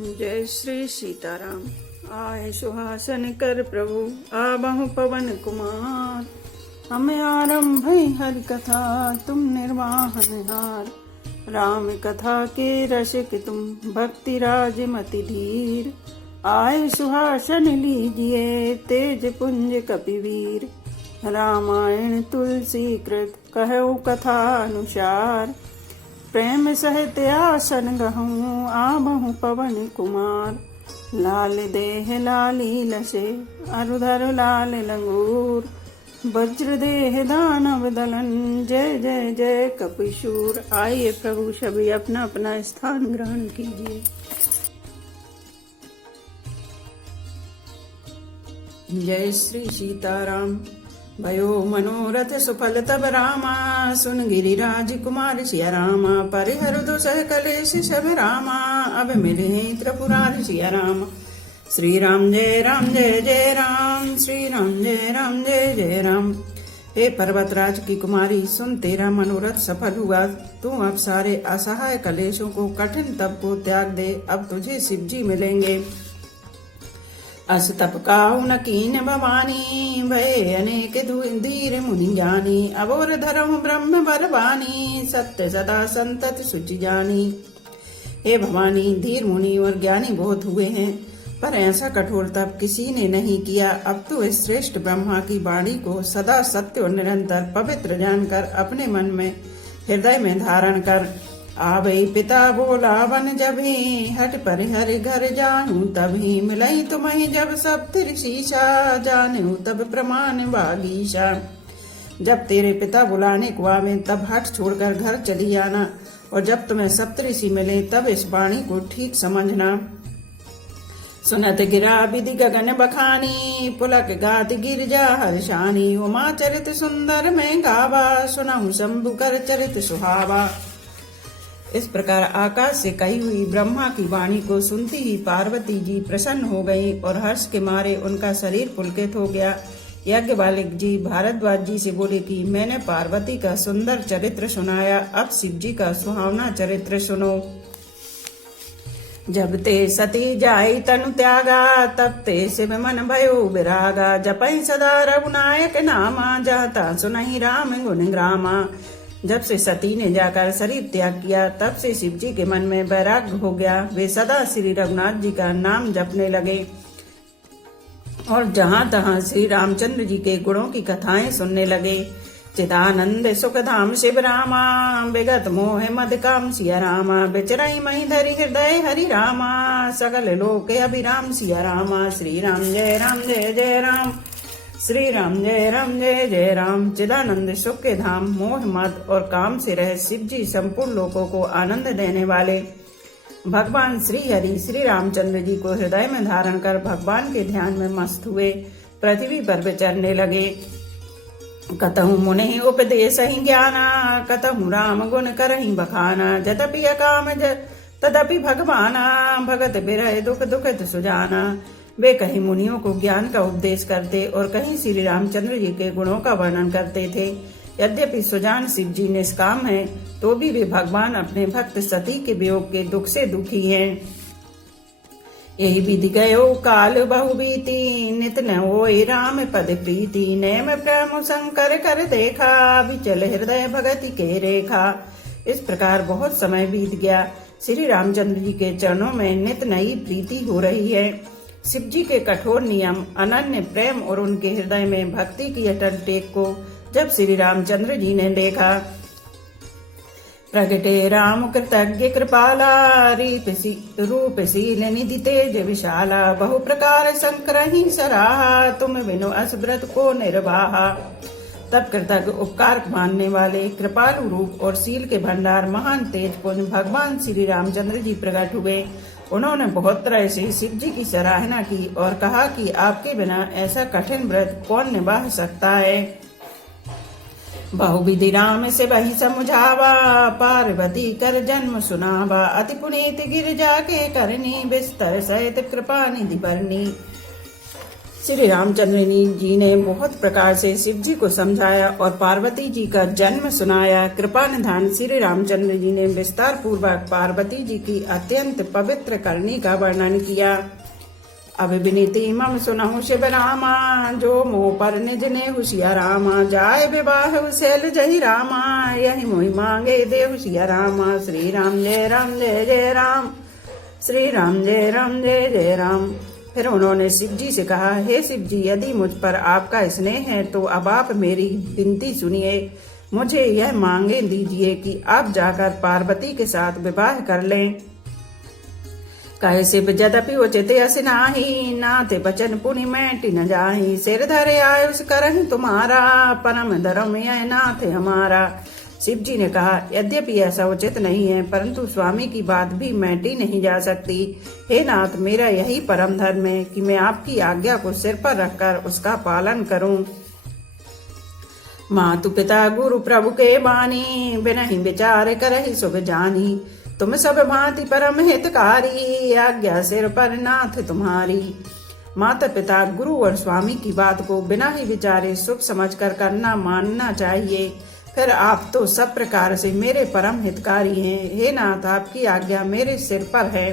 जय श्री सीताराम। आए सुहासन कर प्रभु आबहु पवन कुमार। हमें आरंभ हरि कथा तुम निर्वाहन हार। राम कथा के रसिक तुम भक्ति राज मति धीर। आए सुहासन लीजिए तेज पुंज कपिवीर। रामायण तुलसी कृत कहु कथा अनुसार। प्रेम सहित आसन गहूँ आबहु पवन कुमार। लाल देह लाली लसे अरुधर लाल लंगूर। वज्र देह दानव दलन जय जय जय कपिशूर। आइए प्रभु सभी अपना अपना स्थान ग्रहण कीजिए। जय श्री सीताराम। भयो मनोरथ सुफल तब रामा। सुन गिरिराज कुमार सिया रामा। परिहर दुसह कलेश सब रामा। अब मिले त्रिपुरारि सिया रामा। श्री राम जय जय राम। श्री राम जय जय राम। हे पर्वतराज की कुमारी, सुन तेरा मनोरथ सफल हुआ। तू अब सारे असहाय कलेशों को, कठिन तप को त्याग दे। अब तुझे शिव जी मिलेंगे। अस तप काहु न कीन भवानी। भय अनेक धीर मुनि जानी। अबोर धर्म ब्रह्म बरबानी। सत्य सदा संतत सुचि जानी। हे भवानी, धीर मुनि और ज्ञानी बहुत हुए हैं, पर ऐसा कठोर तप किसी ने नहीं किया। अब तो इस श्रेष्ठ ब्रह्मा की वाणी को सदा सत्य और निरंतर पवित्र जानकर अपने मन में हृदय में धारण कर। आवे पिता बोला बन जभी। हट परिहर घर जानू तभी। मिलई तुम्हें जब सब त्रिशीषा। जानू तब प्रमाण बागीशा। जब तेरे पिता बुलाने को आवे तब हट छोड़कर घर चली आना। और जब तुम्हें सप्तऋषि मिले तब इस वाणी को ठीक समझना। सुनत गिरा विधि गगन बखानी। पुलक गात गिरजा हर्षानी। उमा चरित सुंदर में गावा। सुनहु शंभु कर चरित सुहावा। इस प्रकार आकाश से कही हुई ब्रह्मा की वाणी को सुनती ही पार्वती जी प्रसन्न हो गई और हर्ष के मारे उनका शरीर पुलकित हो गया। यज्ञवालिक जी भारद्वाज जी से बोले कि मैंने पार्वती का सुंदर चरित्र सुनाया, अब शिव जी का सुहावना चरित्र सुनो। जब ते सती जाई तनु त्यागा। तब ते शिव मन भयो विरागा। जपई सदा रघुनायक नामा। जाता सुनहि राम गुण ग्रामा। जब से सती ने जाकर शरीर त्याग किया तब से शिव जी के मन में वैराग्य हो गया। वे सदा श्री रघुनाथ जी का नाम जपने लगे और जहाँ तहाँ श्री रामचंद्र जी के गुणों की कथाएं सुनने लगे। चिदानंद सुखधाम शिव रामा। विगत मोह मद काम सिया रामा। बिचरई मही धरि हृदय हरि रामा। सकल लोक अभिराम सिया रामा। श्री राम जय जय राम। श्री राम जय जय राम। चिदानंद सुख के धाम, मोह मद और काम से रह शिव जी संपूर्ण लोकों को आनंद देने वाले भगवान श्री हरि श्री रामचंद्र जी को हृदय में धारण कर भगवान के ध्यान में मस्त हुए पृथ्वी पर विचरने लगे। कतहु मुनि उपदेश ही ज्ञाना। कतहु राम गुण करहि बखाना। जदपि अकाम तदपि भगवाना। भगत बिरह दुख दुखित सुजाना। वे कहीं मुनियों को ज्ञान का उपदेश करते और कहीं श्री रामचंद्र जी के गुणों का वर्णन करते थे। यद्यपि सुजान शिव जी निष्काम है तो भी वे भगवान अपने भक्त सती के वियोग के दुख से दुखी हैं। यही विधि गयो काल बहु बीती। नित न होए राम पद प्रीति। नेम प्रेम शंकर कर देखा। विचल हृदय भगति के रेखा। इस प्रकार बहुत समय बीत गया। श्री रामचंद्र जी के चरणों में नित नई प्रीति हो रही है। शिव जी के कठोर नियम, अनन्य प्रेम और उनके हृदय में भक्ति की अटल टेक को जब श्री रामचंद्र जी ने देखा। प्रगटे राम कृतज्ञ कृपाला। रूपशील निधि तेज विशाला। बहु प्रकार शंकर ही सराहा। तुम बिनु अस व्रत को निर्वाहा। तब कृतज्ञ उपकार मानने वाले कृपालु रूप और शील के भंडार महान तेज पुंज भगवान श्री रामचंद्र जी प्रकट हुए। उन्होंने बहुत तरह से शिव जी की सराहना की और कहा कि आपके बिना ऐसा कठिन व्रत कौन निभा सकता है। बहुविधि राम से वही समझावा। पार्वती कर जन्म सुनावा। अति पुनीत गिरजा के करनी। बिस्तर सहित कृपा निधि भरनी। श्री रामचंद्र जी ने बहुत प्रकार से शिव जी को समझाया और पार्वती जी का जन्म सुनाया। कृपा निधान श्री रामचंद्र जी ने विस्तार पूर्वक पार्वती जी की अत्यंत पवित्र करनी का वर्णन किया। अब विनीति मम सुनहु शिव रामा, जो मोह पर निज ने हुसिया रामा, जाय विवाह शैल जहि रामा, यही मोहि मांगे दे हुसिया रामा। श्री राम जय जय राम, श्री राम जय जय राम। फिर उन्होंने शिव जी से कहा, हे शिव जी, यदि मुझ पर आपका स्नेह है तो अब आप मेरी विनती सुनिए। मुझे यह मांगे दीजिए कि आप जाकर पार्वती के साथ विवाह कर लें। कहे शिव, यद्यपि उचित यस नाही, नाथ बचन पुनि मैटि न जाहि। सिर धरे आयुष करहि तुम्हारा, परम धर्म यह नाथ हमारा। शिव जी ने कहा, यद्यपि ऐसा उचित नहीं है, परंतु स्वामी की बात भी मैटी नहीं जा सकती। हे नाथ, मेरा यही परम धर्म है कि मैं आपकी आज्ञा को सिर पर रखकर उसका पालन करूं। मातु पिता गुरु प्रभु के बानी, बिनहि विचार करहि शुभ जानी। तुम सब भांति परम हितकारी, आज्ञा सिर पर नाथ तुम्हारी। माता पिता गुरु और स्वामी की बात को बिना ही विचारे शुभ समझकर करना मानना चाहिए। फिर आप तो सब प्रकार से मेरे परम हितकारी हैं। हे नाथ, आपकी आज्ञा मेरे सिर पर है।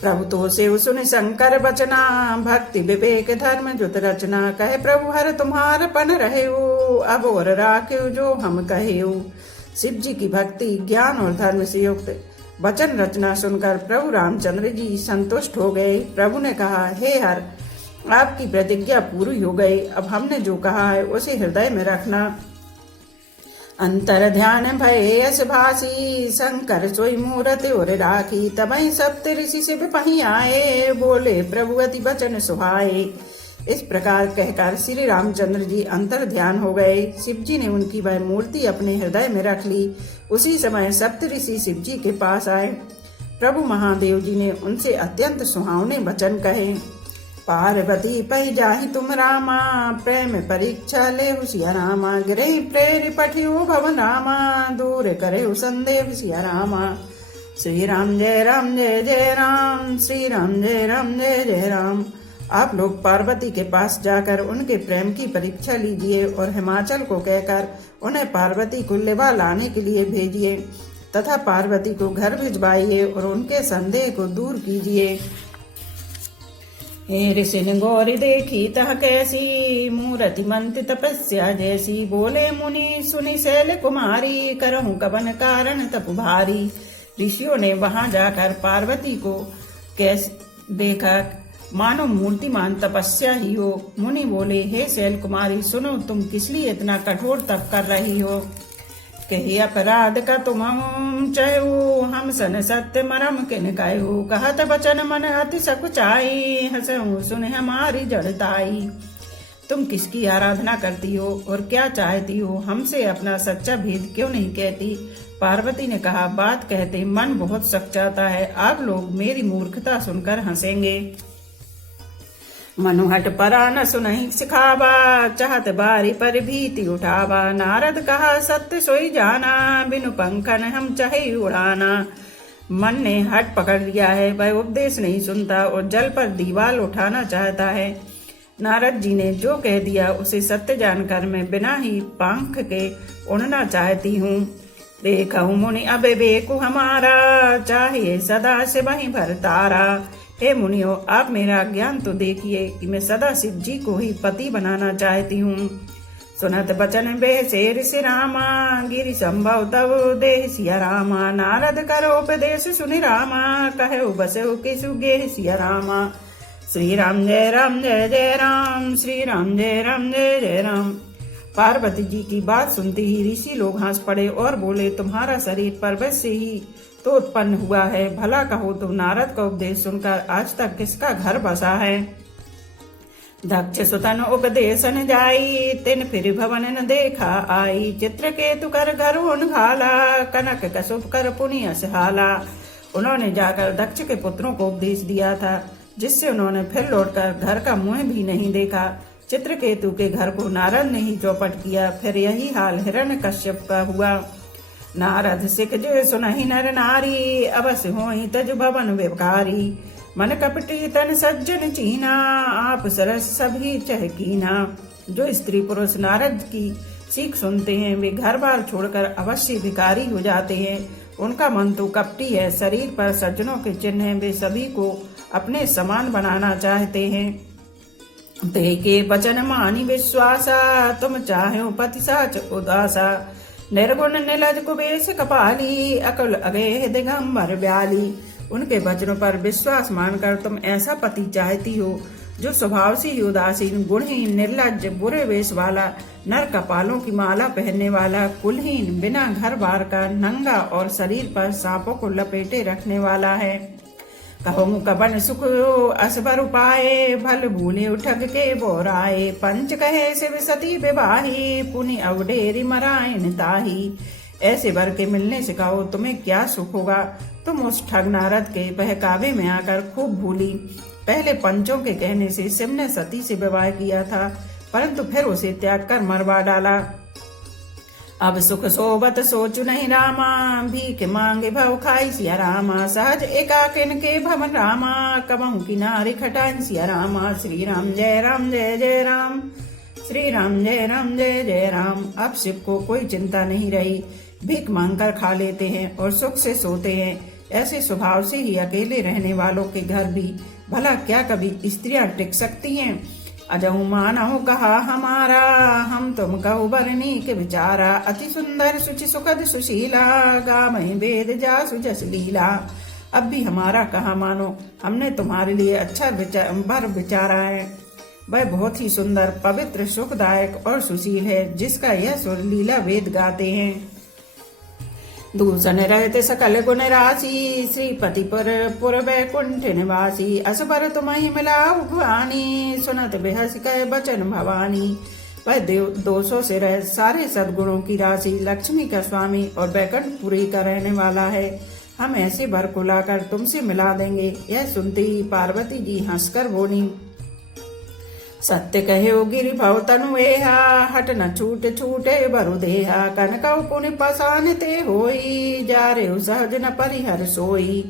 प्रभु तो से सुन शंकर बचना, भक्ति विवेक धर्म जुत रचना। कहे प्रभु हर तुम्हार पन रहे, अब और राखे जो हम कहे। शिव जी की भक्ति ज्ञान और धर्म से युक्त वचन रचना सुनकर प्रभु रामचंद्र जी संतुष्ट हो गए। प्रभु ने कहा, हे हर, आपकी प्रतिज्ञा पूरी हो गई। अब हमने जो कहा है उसे हृदय में रखना। अंतर ध्यान भय यस भासी, शंकर सोई मूरत और राखी। तबहि सप्त ऋषि शिव पही आए, बोले प्रभु अति वचन सुहाए। इस प्रकार कहकर श्री रामचंद्र जी अंतर ध्यान हो गए। शिव जी ने उनकी वह मूर्ति अपने हृदय में रख ली। उसी समय सप्त ऋषि शिव जी के पास आए। प्रभु महादेव जी ने उनसे अत्यंत सुहावने वचन कहे। पार्वती पही जाहि तुम रामा, प्रेम परीक्षा ले हुसिया रामा। गिरहि प्रेरि पठियो भवन रामा, दूर करे संदेह सिया रामा। श्री राम जय जय राम, श्री राम जय जय राम। आप लोग पार्वती के पास जाकर उनके प्रेम की परीक्षा लीजिए और हिमाचल को कहकर उन्हें पार्वती को लिवा लाने के लिए भेजिए तथा पार्वती को घर भिजवाइए और उनके संदेह को दूर कीजिए। हे ऋषिन गौरी देखी तह कैसी, मूर्ति मंत्र तपस्या जैसी। बोले मुनि सुनि शैल कुमारी, करहूं कवन कारण तप भारी। ऋषियों ने वहां जाकर पार्वती को कैसे देखा, मानो मूर्तिमान तपस्या ही हो। मुनि बोले, हे शैल कुमारी, सुनो, तुम किस लिए इतना कठोर तप कर रही हो। कही अपराध का तुम चहु, हम सन सत्य मरम किन कहु। कहत बचन मन अति सकुचाई, हंसहु सुन हमारी जड़ताई। तुम किसकी आराधना करती हो और क्या चाहती हो, हमसे अपना सच्चा भेद क्यों नहीं कहती। पार्वती ने कहा, बात कहते मन बहुत सच्चाता है। आप लोग मेरी मूर्खता सुनकर हंसेंगे। मनुहट परा न सुनहि सिखावा, चाहत बारी पर भीति उठावा। नारद कहा, सत्य सोई जाना, बिनु पंखन हम चाहे उड़ाना। मन ने हट पकड़ लिया है, वह उपदेश नहीं सुनता और जल पर दीवार उठाना चाहता है। नारद जी ने जो कह दिया उसे सत्य जानकर मैं बिना ही पंख के उड़ना चाहती हूँ। देखहु मुनि अविवेकु हमारा, चाहिए सदा से वहीं भरतारा। हे मुनियो, आप मेरा ज्ञान तो देखिए कि मैं सदा शिव जी को ही पति बनाना चाहती हूँ। सुनत बचन बेसे ऋषि रामा, गिरि संभव तब देह सिया रामा। नारद करो उपदेश सुनि रामा, कहो बसो किसु गेह सिया रामा। श्री राम जय जय राम, श्री राम जय जय राम। पार्वती जी की बात सुनते ही ऋषि लोग हंस पड़े और बोले, तुम्हारा शरीर पर्वत से ही तो उत्पन्न हुआ है। भला कहो तो नारद का उपदेश सुनकर आज तक किसका घर बसा है। दक्ष सुतन उपदेशन जाई, तिन फिर भवन न देखा आई। चित्रकेतु कर घर उन घाला, कनक कसुप कर पुनि असहाला। उन्होंने जाकर दक्ष के पुत्रों को उपदेश दिया था, जिससे उन्होंने फिर लौटकर घर का मुंह भी नहीं देखा। चित्रकेतु के घर को नारद ने ही चौपट किया। फिर यही हाल हिरण्यकश्यप का हुआ। नारद सिख जे सुनहि नर नारी, अवश्य होई तज भवन विकारी। मन कपटी तन सज्जन चीना, आप सरस सभी चहकीना। जो स्त्री पुरुष नारद की सीख सुनते हैं वे घर बार छोड़कर अवश्य भिखारी हो जाते हैं। उनका मन तो कपटी है, शरीर पर सज्जनों के चिन्ह हैं, वे सभी को अपने समान बनाना चाहते हैं। ते के वचन मानी विश्वासा, तुम चाहो पति साच उदासा। निर्गुण निलज कुबेश कपाली, अकल अगेह दिगंबर ब्याली। उनके वचनों पर विश्वास मानकर तुम ऐसा पति चाहती हो जो स्वभाव से ही उदासीन, गुणहीन, निर्लज, बुरे वेश वाला, नर कपालों की माला पहनने वाला, कुलहीन, बिना घर बार का, नंगा और शरीर पर सांपों को लपेटे रखने वाला है। कहूँ कबन सुख असबर उपाय, भल भूले उठग के बोराए। पंच कहे शिव सती विवाही, पुनि अवडेरी मरायन ताही। ऐसे वर के मिलने से कहो तुम्हें क्या सुख होगा। तुम उस ठग नारद के बहकावे में आकर खूब भूली। पहले पंचों के कहने से शिव ने सती से विवाह किया था, परंतु फिर उसे त्याग कर मरवा डाला। अब सुख सोबत सोचु नहीं रामा, भीख मांगे भव खाई सिया रामा। सहज एकाकिन के भवन रामा, कबहु किनारे खटाई सिया रामा। श्री राम जय राम जय जय राम, श्री राम जय राम जय जय राम। अब शिव को कोई चिंता नहीं रही, भीख मांगकर खा लेते हैं और सुख से सोते हैं। ऐसे स्वभाव से ही अकेले रहने वालों के घर भी भला क्या कभी स्त्रियां टिक सकती हैं। अजहु मानहु कहा हमारा, हम तुम कहु बरनी के विचारा। अति सुंदर सुचि सुखद सुशीला, गामहि वेद जासु जस लीला। अब भी हमारा कहा मानो, हमने तुम्हारे लिए अच्छा वर विचारा है। वह बहुत ही सुंदर, पवित्र, सुखदायक और सुशील है, जिसका यह सुर लीला वेद गाते हैं। दूषण रहते सकल गुण राशि, श्रीपति पुर वैकुंठ निवासी। असबर तुम्हि मिलाऊ भवानी, सुनत बेहस कह बचन भवानी। वह दोषों से रह सारे सद्गुणों की राशि, लक्ष्मी का स्वामी और वैकुंठपुरी का रहने वाला है। हम ऐसे वर को लाकर तुमसे मिला देंगे। यह सुनते ही पार्वती जी हंसकर बोली, सत्य कहो गिरि भव तनु एहा, हट न छूट छूटे बरु देहा। कनकौ पुनि पसान ते होई, जा रे सहज न परिहर सोई।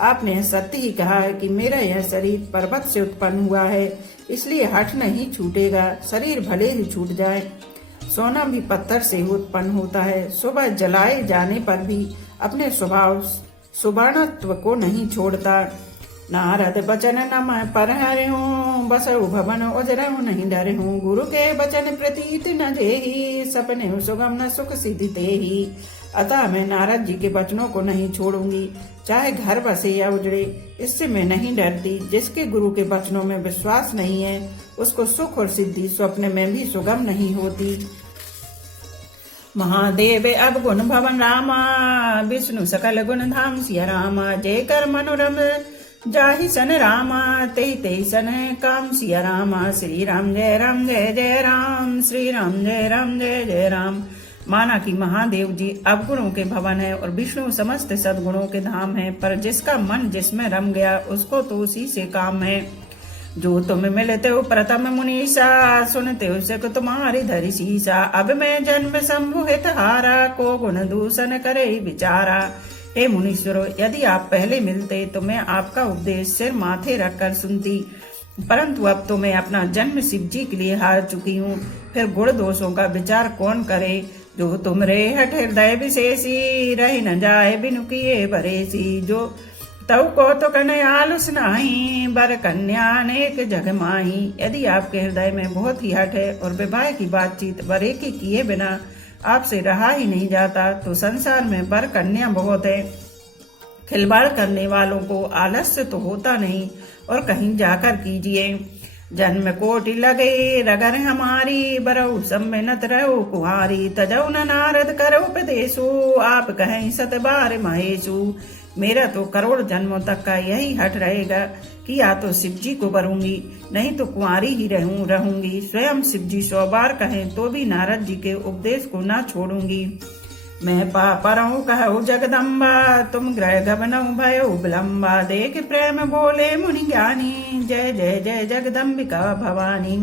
आपने सत्य ही कहा है कि मेरा यह शरीर पर्वत से उत्पन्न हुआ है, इसलिए हट नहीं छूटेगा। शरीर भले ही छूट जाए, सोना भी पत्थर से उत्पन्न होता है। सुबह जलाए जाने पर भी अपने स्वभाव सुवर्णत्व को नहीं छोड़ता। नारद बचन नम पर हूँ, बसऊ भवन उजरहु नहीं डरहूँ। गुरु के बचन प्रतीत न जेहि, सपने सुगम न सुख सिद्धि तेहि। अतः मैं नारद जी के वचनों को नहीं छोड़ूंगी, चाहे घर बसे या उजड़े, इससे मैं नहीं डरती। जिसके गुरु के वचनों में विश्वास नहीं है, उसको सुख और सिद्धि स्वप्न में भी सुगम नहीं होती। महादेव अब गुण भवन रामा, विष्णु सकल गुण धाम सिया रामा। जय कर मनोरम जाहि सन रामा, ते सन काम सिया रामा। श्री राम जय जय राम, श्री राम जय जय राम। माना कि महादेव जी अवगुणों के भवन है और विष्णु समस्त सद्गुणों के धाम है, पर जिसका मन जिसमें रम गया उसको तो उसी से काम है। जो तुम मिलते हो प्रथम मुनीषा, सुनते हो सक तुम्हारी धरि शीसा। अब मैं जन्म शंभु हित हारा, को गुण दूषण करे विचारा। हे मुनीश्वरों, यदि आप पहले मिलते तो मैं आपका उपदेश सिर माथे रखकर सुनती, परंतु अब तो मैं अपना जन्म शिव जी के लिए हार चुकी हूँ। फिर गुण दोषों का विचार कौन करे। जो तुम रे हठ हृदय विशेषी, रह न जाए बिनु किए बरेसी। जो तव को तो कन्याल सुनाही, बर कन्या अनेक जग माही। यदि आपके हृदय में बहुत ही हठ है और विवाह की बातचीत बरे की किए बिना आपसे रहा ही नहीं जाता, तो संसार में बर कन्या बहुत है। खिलवाड़ करने वालों को आलस्य तो होता नहीं, और कहीं जाकर कीजिए। जन्म कोटि लगे रगर हमारी, बरऊ सम्मिनत रहो कुहारी। तजौ न नारद करो उपदेशु, आप कहें सत बार महेशु। मेरा तो करोड़ जन्मों तक का यही हट रहेगा कि या तो शिव जी को वरूंगी, नहीं तो कुंवारी ही रहूंगी। स्वयं शिव जी 100 बार कहें तो भी नारद जी के उपदेश को ना छोड़ूंगी। मैं पापरऊ कहू जगदम्बा, तुम ग्रह गबनऊ भयो विलम्बा। देख प्रेम बोले मुनि ज्ञानी, जय जय जय जगदम्बिका भवानी।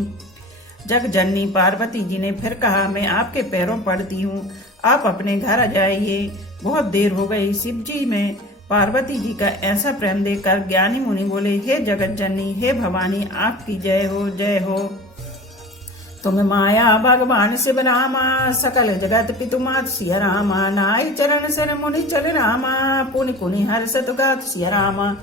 जग जननी पार्वती जी ने फिर कहा, मैं आपके पैरों पड़ती हूँ, आप अपने घर आ जाइए। बहुत देर हो गई, शिव जी में पार्वती जी का ऐसा प्रेम देखकर ज्ञानी मुनि बोले, हे जगत जननी, हे भवानी, आपकी जय हो, जय हो। तुम माया भगवान शिव रामा, सकल जगत पितुमात सिया रामा। नाई चरण सर मुनि चल रामा, पुनि पुनि हर्षत गात सिया रामा।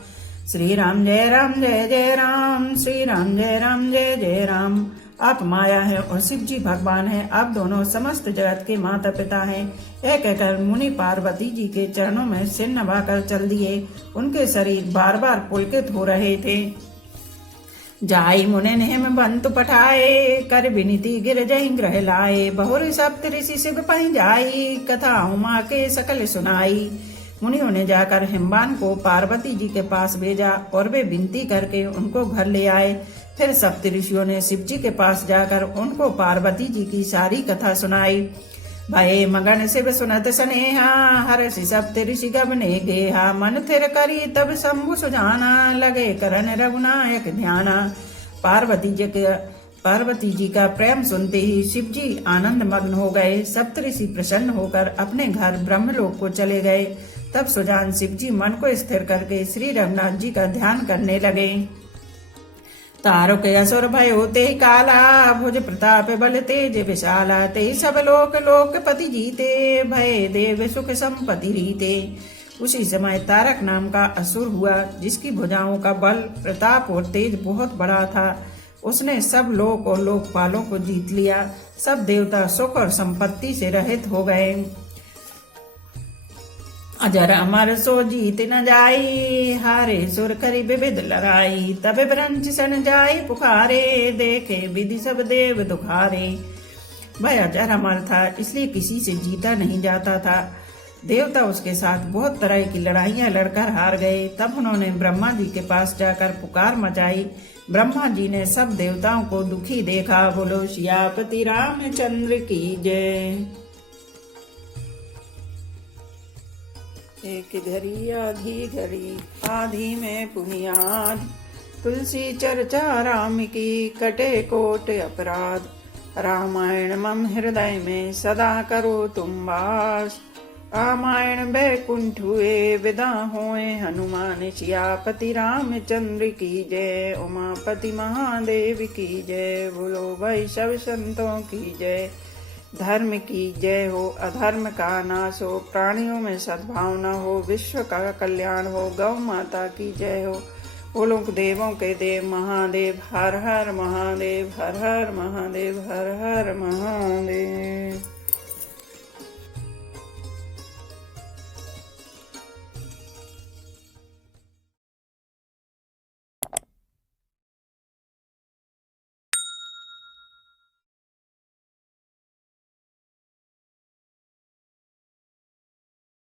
श्री राम जय राम जय जय राम, श्री राम जय राम जय जय राम। आप माया है और शिव जी भगवान है। आप दोनों समस्त जगत के माता पिता हैं। यह कहकर मुनि पार्वती जी के चरणों में सिर नवाकर चल दिए। उनके शरीर बार बार पुलकित हो रहे थे। जाई मुने नेम बंतु पठाए, कर विनीति गिर जहि ग्रह लाए। बहुरी सप्त ऋषि शिव पहि जाई, कथा उमा के सकल सुनाई। मुनियों ने जाकर हिमवान को पार्वती जी के पास भेजा और वे विनती करके उनको घर ले आए। फिर सप्त ऋषियों ने शिव जी के पास जाकर उनको पार्वती जी की सारी कथा सुनाई। भये मगन शिव सुनत स्नेहा, हर्षि सप्त ऋषि गबने गेहा। मन थिर करी तब शंभु सुजाना, लगे करन रघुनायक ध्याना। पार्वती जी का प्रेम सुनते ही शिव जी आनंद मग्न हो गए। सप्तऋषि प्रसन्न होकर अपने घर ब्रह्मलोक को चले गए। तब सुजान शिव जी मन को स्थिर करके श्री रघुनाथ जी का ध्यान करने लगे। तारुक असुर भयो ते काला, भुज प्रताप बल तेज विशाला। ते सब लोक लोकपति जीते, भय देव सुख संपत्ति रीते। उसी समय तारक नाम का असुर हुआ, जिसकी भुजाओं का बल, प्रताप और तेज बहुत बड़ा था। उसने सब लोक और लोकपालों को जीत लिया। सब देवता सुख और संपत्ति से रहित हो गए। अजर अमर सो जीत न जाई, हारे सुर करी विविध लड़ाई। तब ब्रंच सन जाई पुकारे, देखे विधि सब देव दुखारे। वह अजर अमर था, इसलिए किसी से जीता नहीं जाता था। देवता उसके साथ बहुत तरह की लड़ाइयां लड़कर हार गए। तब उन्होंने ब्रह्मा जी के पास जाकर पुकार मचाई। ब्रह्मा जी ने सब देवताओं को दुखी देखा। बोलो सियापति रामचंद्र की जय। एक घड़ी आधी घड़ी, आधी में पुनियाद। तुलसी चर्चा राम की, कटे कोट अपराध। रामायण मम हृदय में, सदा करो तुम वास। रामायण बैकुंठ हुए, विदा होए हनुमान। सियापति रामचंद्र की जय, उमापति महादेव की जय। बोलो भाई सब संतों की जय। धर्म की जय हो, अधर्म का नाश हो। प्राणियों में सद्भावना हो, विश्व का कल्याण हो। गौ माता की जय हो। बोलो देवों के देव महादेव। हर हर महादेव, हर हर महादेव, हर हर महादेव।